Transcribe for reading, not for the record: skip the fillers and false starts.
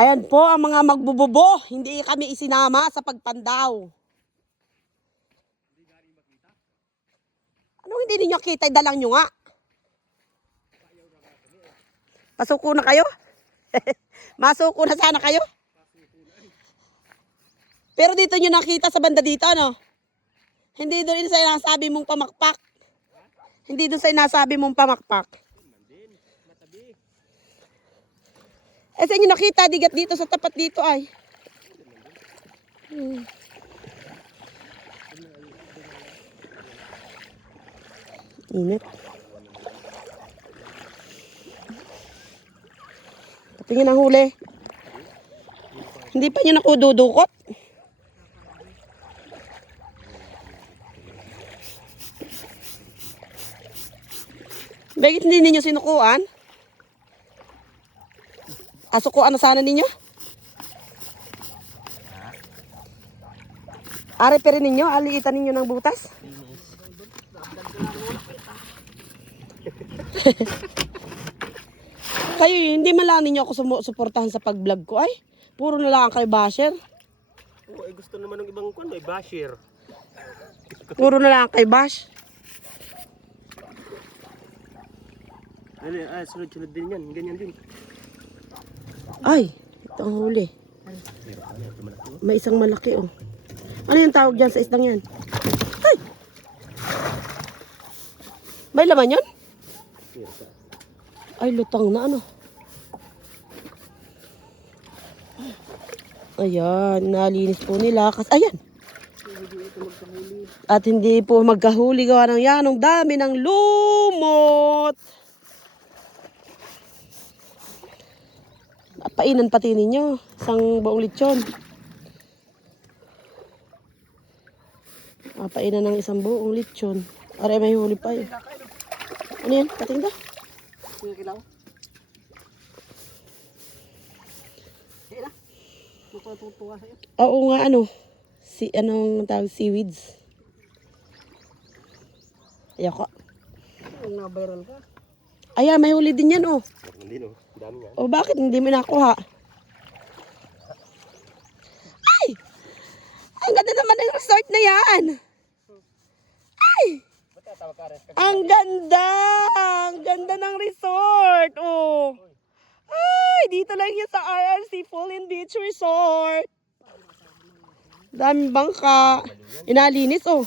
Ayan po ang mga magbububo. Hindi kami isinama sa pagpandaw. Anong hindi ninyo kita? Dalang nyo nga. Pasuko na kayo? Masuko na sana kayo? Pero dito nyo nakita sa banda dito, ano? Hindi doon sa inasabi mong pamakpak. Hindi doon sa inasabi mong pamakpak. Eh sa inyo nakita, digat dito sa tapat dito ay. Init. Patingin ang huli. Hindi pa nyo nakududukot. Bakit hindi ninyo sinukuan? Asukuan na sana ninyo? Are pa rin ninyo? Aliitan ninyo ng butas? Kayo, hindi man lang ninyo ako suportahan sa pag-vlog ko ay. Puro na lang kayo basher. Oo, gusto naman ng ibang kwan, may basher. Puro na lang kayo bash. Sunod-sunod din yan, ganyan din. Ay, ito ang huli. May isang malaki oh. Ano yung tawag dyan sa isdang yan? Ay! May laman yun? Ay, lutang na ano. Ayan, nalinis po nila. Ayan. At hindi po magkahuli gawa ng yan. Ang dami ng lumot. Painan pati ninyo. Isang buong lechon. Painan ng isang buong lechon. Aray, may huli pa yun. Ano yan? Pating da? Oo nga, ano? Anong tawag? Seaweeds. Ayoko. Na-viral ka? Ayan, may huli din yan, oh. Hindi no, dami yan. O bakit hindi mo nakuha? Ay! Ang ganda naman ng resort na yan! Ay! Ang ganda! Ang ganda ng resort! Oh! Ay! Dito lang yan sa RRC Fallen Beach Resort. Daming bangka. Inalinis, oh.